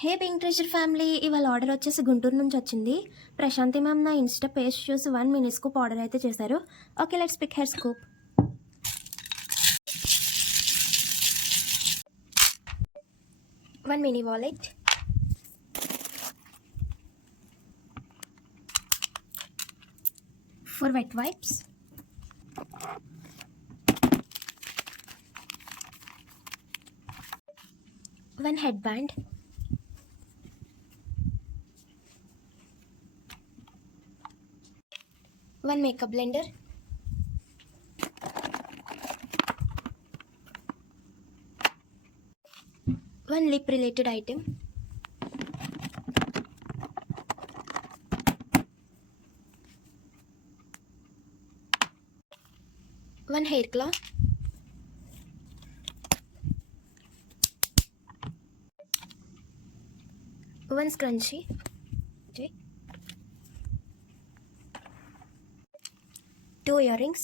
హే pink treasure family, ఇవాళ order వచ్చేసి గుంటూరు నుంచి వచ్చింది. ప్రశాంతి మ్యామ్ నా ఇన్స్టా పేజ్ చూసి 1 మినీ స్కూప్ ఆర్డర్ అయితే చేశారు. Okay, let's pick her scoop. One mini wallet, four wet wipes, one headband, one makeup blender, one lip related item, one hair claw, one scrunchie, okay, 2 earrings,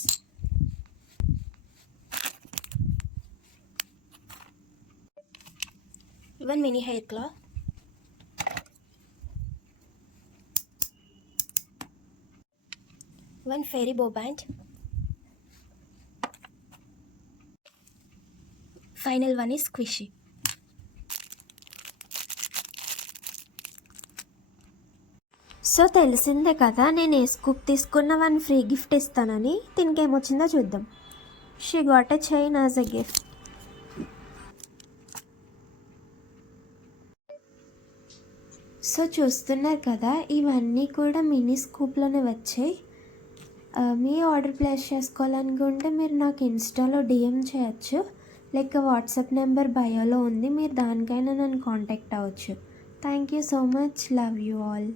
one mini hair claw, one fairy bow band, final one is squishy. So తెలిసిందే కదా, నేను ఏ స్కూప్ తీసుకున్న 1 free gift ఇస్తానని. దీనికి ఏమొచ్చిందో చూద్దాం. She got a chain as a gift. So చూస్తున్నారు కదా, ఇవన్నీ కూడా మినీ స్కూప్లోనే వచ్చాయి. మీ ఆర్డర్ ప్లేస్ చేసుకోవాలనుకుంటే మీరు నాకు ఇన్స్టాలో డిఎం చేయొచ్చు, లైక్ వాట్సాప్ నెంబర్ బయోలో ఉంది, మీరు దానికైనా నన్ను కాంటాక్ట్ అవ్వచ్చు. Thank you so much, love you all.